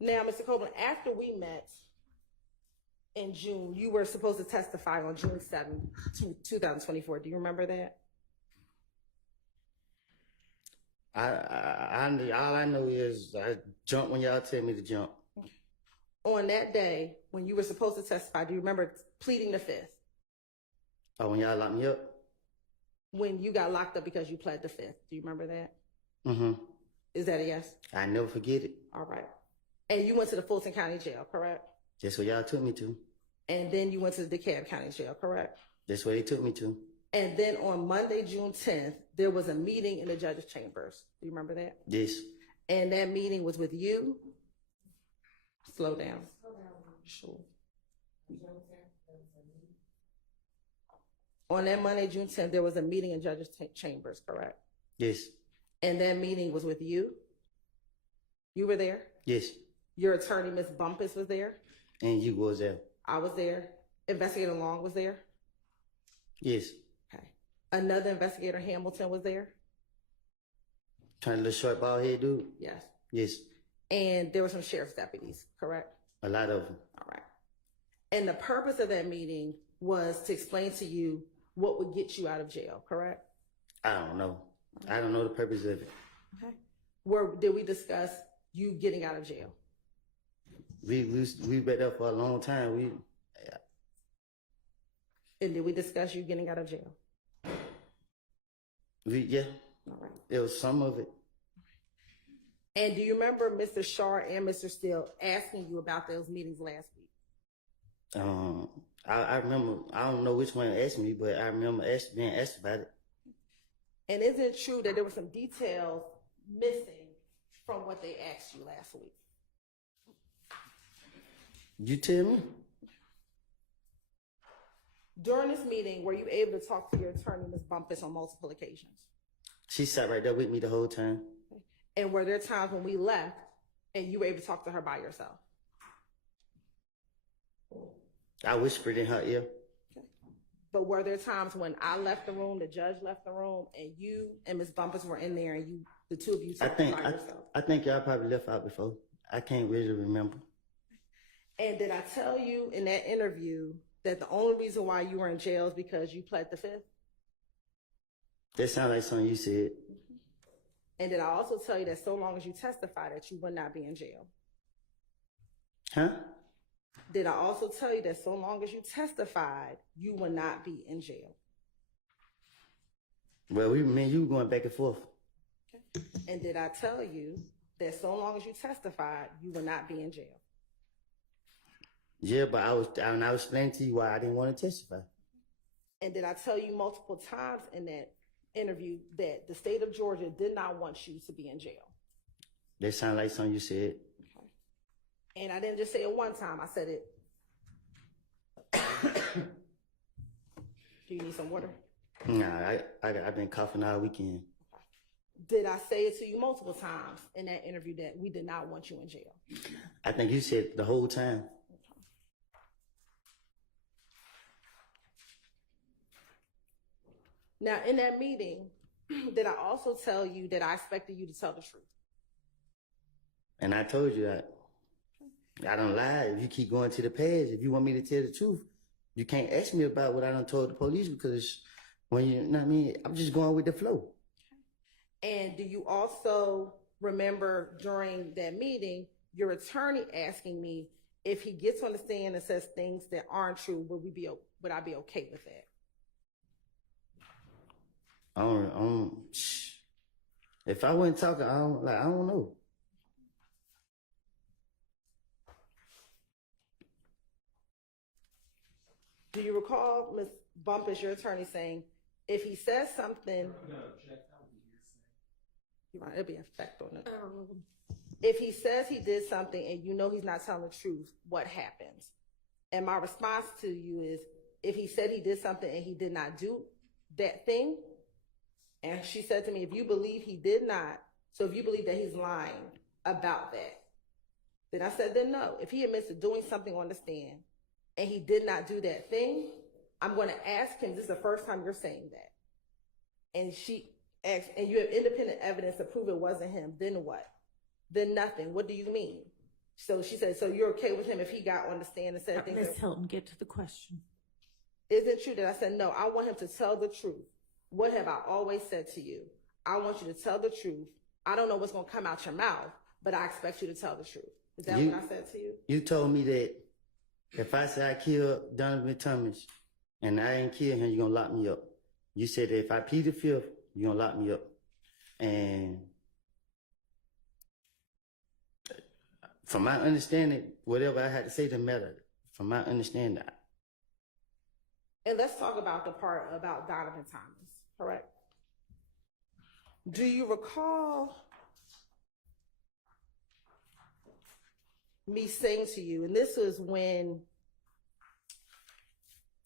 Now, Mr. Copeland, after we met in June, you were supposed to testify on June 7th, 2024. Do you remember that? All I know is I jump when y'all tell me to jump. On that day, when you were supposed to testify, do you remember pleading the fifth? Oh, when y'all locked me up? When you got locked up because you pled the fifth. Do you remember that? Mm-hmm. Is that a yes? I never forget it. All right. And you went to the Fulton County Jail, correct? That's where y'all took me to. And then you went to the DeKalb County Jail, correct? That's where they took me to. And then on Monday, June 10th, there was a meeting in the judge's chambers. Do you remember that? Yes. And that meeting was with you. Slow down. Sure. On that Monday, June 10th, there was a meeting in judge's chambers, correct? Yes. And that meeting was with you? You were there? Yes. Your attorney, Ms. Bumpus, was there? And you was there? I was there. Investigator Long was there? Yes. Okay. Another investigator, Hamilton, was there? Trying to little short bald head dude? Yes. Yes. And there were some sheriff's deputies, correct? A lot of them. All right. And the purpose of that meeting was to explain to you what would get you out of jail, correct? I don't know. I don't know the purpose of it. Okay. Did we discuss you getting out of jail? We been there for a long time. And did we discuss you getting out of jail? Yeah. All right. It was some of it. And do you remember Mr. Schardt and Mr. Steele asking you about those meetings last week? I remember, I don't know which one asked me, but I remember being asked about it. And is it true that there were some details missing from what they asked you last week? You tell me. During this meeting, were you able to talk to your attorney, Ms. Bumpus, on multiple occasions? She sat right there with me the whole time. And were there times when we left and you were able to talk to her by yourself? I whispered in her ear. Okay. But were there times when I left the room, the judge left the room, and you and Ms. Bumpus were in there and the two of you talked by yourself? I think y'all probably left out before. I can't really remember. And did I tell you in that interview that the only reason why you were in jail is because you pled the fifth? That sounds like something you said. And did I also tell you that so long as you testify that you would not be in jail? Huh? Did I also tell you that so long as you testified, you would not be in jail? Well, me and you going back and forth. Okay. And did I tell you that so long as you testified, you would not be in jail? Yeah, but I was explaining to you why I didn't want to testify. And did I tell you multiple times in that interview that the state of Georgia did not want you to be in jail? That sounds like something you said. Okay. And I didn't just say it one time, I said it. Do you need some water? Nah, I've been coughing all weekend. Okay. Did I say it to you multiple times in that interview that we did not want you in jail? I think you said the whole time. Now, in that meeting, did I also tell you that I expected you to tell the truth? And I told you that. I don't lie. If you keep going to the past, if you want me to tell the truth, you can't ask me about what I done told the police because when you know what I mean, I'm just going with the flow. And do you also remember during that meeting, your attorney asking me if he gets on the stand and says things that aren't true, would I be okay with that? If I wasn't talking, I don't know. Do you recall Ms. Bumpus, your attorney, saying if he says something, it'll be an effect on it. If he says he did something and you know he's not telling the truth, what happens? And my response to you is, if he said he did something and he did not do that thing, and she said to me, if you believe he did not, so if you believe that he's lying about that, then I said, then no. If he admits to doing something on the stand and he did not do that thing, I'm going to ask him, this is the first time you're saying that. And she asked, and you have independent evidence to prove it wasn't him, then what? Then nothing. What do you mean? So she said, so you're okay with him if he got on the stand and said things? Ms. Hylton, get to the question. Is it true that I said, no, I want him to tell the truth. What have I always said to you? I want you to tell the truth. I don't know what's going to come out your mouth, but I expect you to tell the truth. Is that what I said to you? You told me that if I say I killed Donovan Thomas and I ain't killed him, you're going to lock me up. You said that if I plead the fifth, you're going to lock me up. And from my understanding, whatever I had to say to matter, from my understanding. And let's talk about the part about Donovan Thomas, correct? Do you recall me saying to you, and this was when,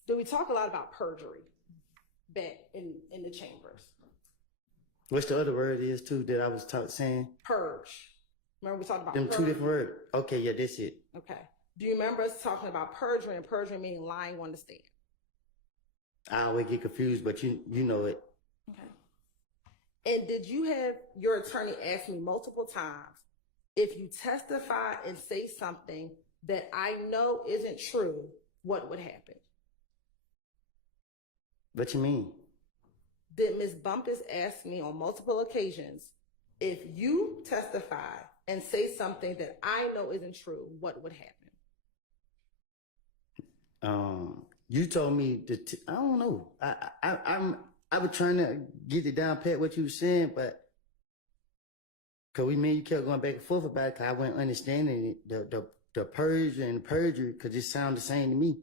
we talk a lot about perjury back in the chambers. What's the other word is too that I was saying? Purge. Remember we talked about them purge? Two different words. Okay, yeah, that's it. Okay. Do you remember us talking about perjury and perjury meaning lying on the stand? I always get confused, but you know it. Okay. And did you have your attorney ask me multiple times, if you testify and say something that I know isn't true, what would happen? What you mean? Did Ms. Bumpus ask me on multiple occasions, if you testify and say something that I know isn't true, what would happen? You told me that I don't know. I was trying to get it down pat what you were saying, but cause you kept going back and forth about it. Cause I wasn't understanding it, the purge and the perjury, cause it sounded the same to me.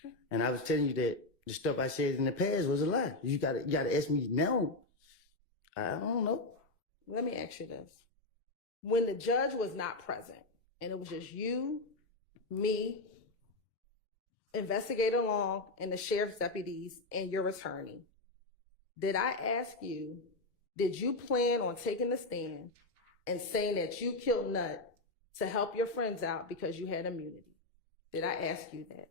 Okay. And I was telling you that the stuff I said in the past was a lie. You gotta ask me now. I don't know. Let me ask you this. When the judge was not present and it was just you, me, Investigator Long, and the sheriff's deputies and your attorney, did I ask you, did you plan on taking the stand and saying that you killed Nut to help your friends out because you had immunity? Did I ask you that?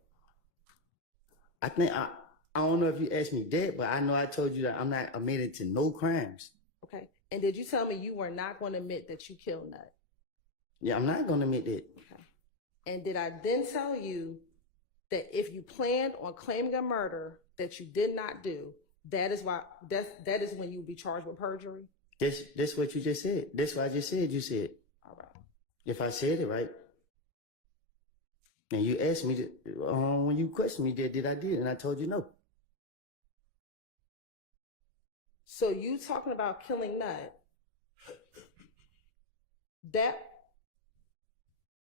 I think, I don't know if you asked me that, but I know I told you that I'm not admitted to no crimes. Okay. And did you tell me you were not going to admit that you killed Nut? Yeah, I'm not going to admit that. Okay. And did I then tell you that if you planned on claiming a murder that you did not do, that is when you would be charged with perjury? That's what you just said. That's what I just said. You said. All right. If I said it right, and you asked me when you questioned me, did I did, and I told you no. So you talking about killing Nut? That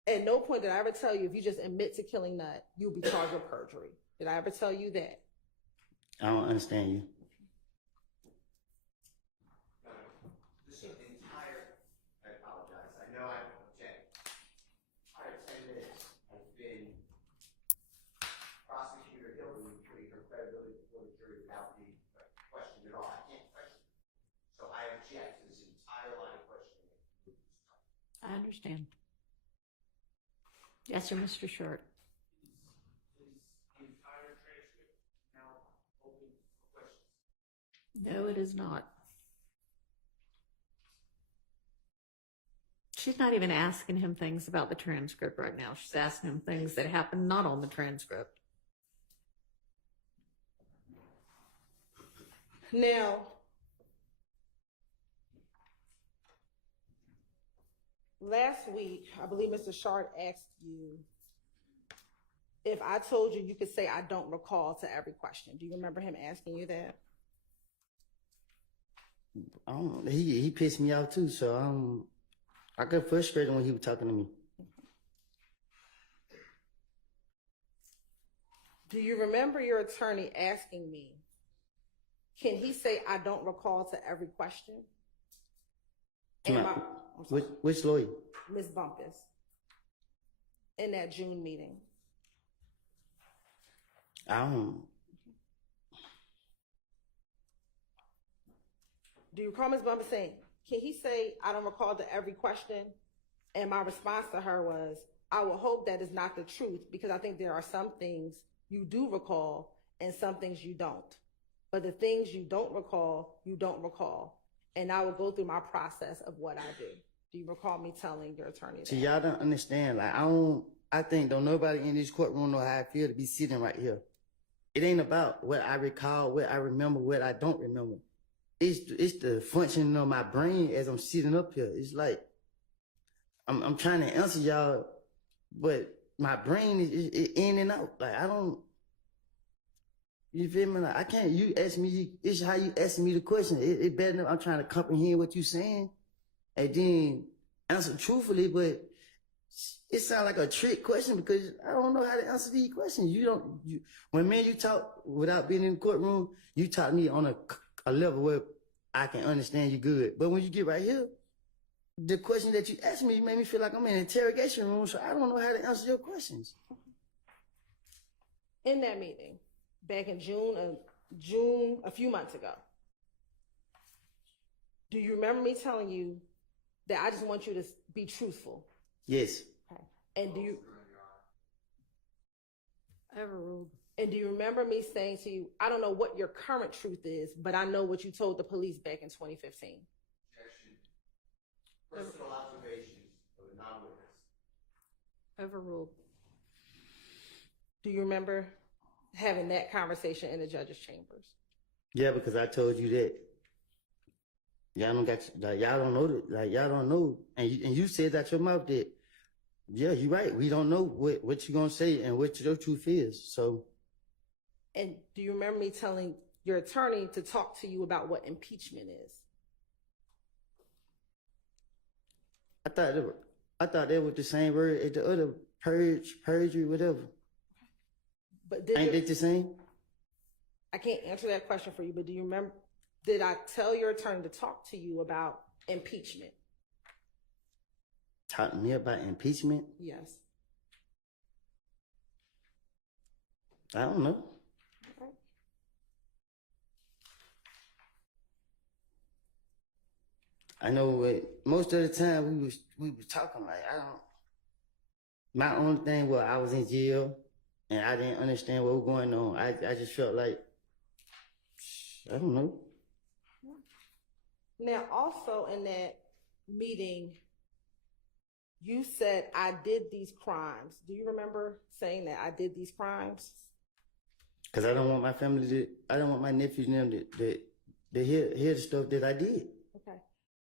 at no point did I ever tell you if you just admit to killing Nut, you'll be charged with perjury. Did I ever tell you that? I don't understand you. This entire, I apologize. I know I object. Entire 10 minutes has been Prosecutor Hylton putting her credibility before the jury without being questioned at all. I can't question it. So I object to this entire line of questioning. I understand. Yes, sir, Mr. Schardt. No, it is not. She's not even asking him things about the transcript right now. She's asking him things that happened not on the transcript. Now, last week, I believe Mr. Schardt asked you if I told you could say I don't recall to every question. Do you remember him asking you that? I don't know. He pissed me off too, so I got frustrated when he was talking to me. Do you remember your attorney asking me, can he say I don't recall to every question? Which lawyer? Ms. Bumpus. In that June meeting. I don't. Do you recall Ms. Bumpus saying, can he say I don't recall to every question? And my response to her was, I will hope that is not the truth, because I think there are some things you do recall and some things you don't. But the things you don't recall, you don't recall. And I will go through my process of what I do. Do you recall me telling your attorney that? See, y'all don't understand. Like, I think don't nobody in this courtroom know how I feel to be sitting right here. It ain't about what I recall, what I remember, what I don't remember. It's the functioning of my brain as I'm sitting up here. It's like, I'm trying to answer y'all, but my brain is in and out. Like, I don't, you feel me? Like, I can't, you ask me, it's how you asking me the question. It better than I'm trying to comprehend what you saying and then answer truthfully, but it sounds like a trick question because I don't know how to answer these questions. When me and you talk without being in the courtroom, you taught me on a level where I can understand you good. But when you get right here, the question that you asked me, you made me feel like I'm in an interrogation room, so I don't know how to answer your questions. In that meeting, back in June, a few months ago, do you remember me telling you that I just want you to be truthful? Yes. Okay. And do you Overruled. And do you remember me saying to you, I don't know what your current truth is, but I know what you told the police back in 2015? Personal observations of a non-witness. Overruled. Do you remember having that conversation in the judge's chambers? Yeah, because I told you that. Y'all don't got, like, y'all don't know that, like, y'all don't know. And you said that your mouth that, yeah, you're right. We don't know what you're going to say and what your truth is. So. And do you remember me telling your attorney to talk to you about what impeachment is? I thought that was the same word as the other purge, perjury, whatever. But Ain't it the same? I can't answer that question for you, but do you remember, did I tell your attorney to talk to you about impeachment? Talk to me about impeachment? Yes. I don't know. Okay. I know most of the time we was talking like, my only thing was I was in jail and I didn't understand what was going on. I just felt like, I don't know. Now, also in that meeting, you said, I did these crimes. Do you remember saying that I did these crimes? Because I don't want my family I don't want my nephews and them to hear the stuff that I did. Okay.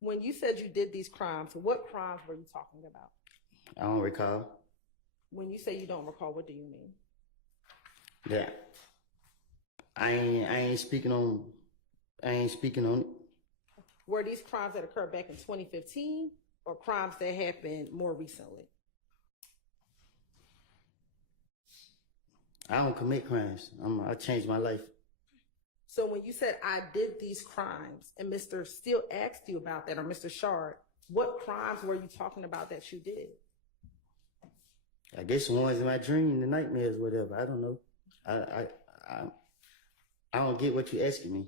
When you said you did these crimes, what crimes were you talking about? I don't recall. When you say you don't recall, what do you mean? That I ain't speaking on it. Were these crimes that occurred back in 2015 or crimes that happened more recently? I don't commit crimes. I changed my life. So when you said I did these crimes and Mr. Steele asked you about that, or Mr. Schardt, what crimes were you talking about that you did? I guess the ones in my dream, the nightmares, whatever. I don't know. I don't get what you're asking me.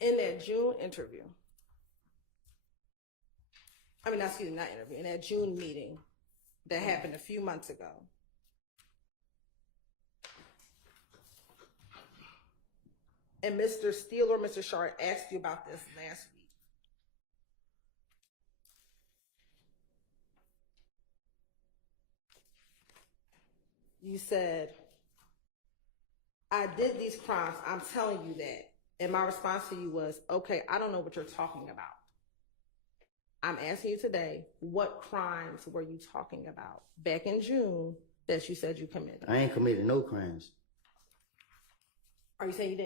In that June interview, not interview, in that June meeting that happened a few months ago, and Mr. Steele or Mr. Schardt asked you about this last week, you said, I did these crimes, I'm telling you that. And my response to you was, okay, I don't know what you're talking about. I'm asking you today, what crimes were you talking about back in June that you said you committed? I ain't committed no crimes. Are you saying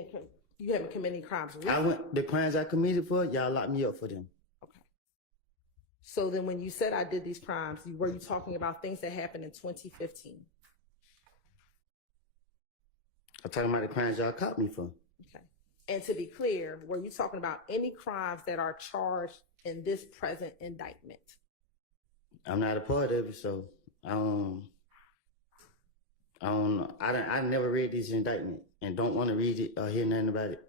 you haven't committed any crimes recently? The crimes I committed for, y'all locked me up for them. Okay. So then when you said I did these crimes, were you talking about things that happened in 2015? I'm talking about the crimes y'all caught me for. Okay. And to be clear, were you talking about any crimes that are charged in this present indictment? I'm not a part of it, so I don't know. I never read this indictment and don't want to read it or hear nothing about it.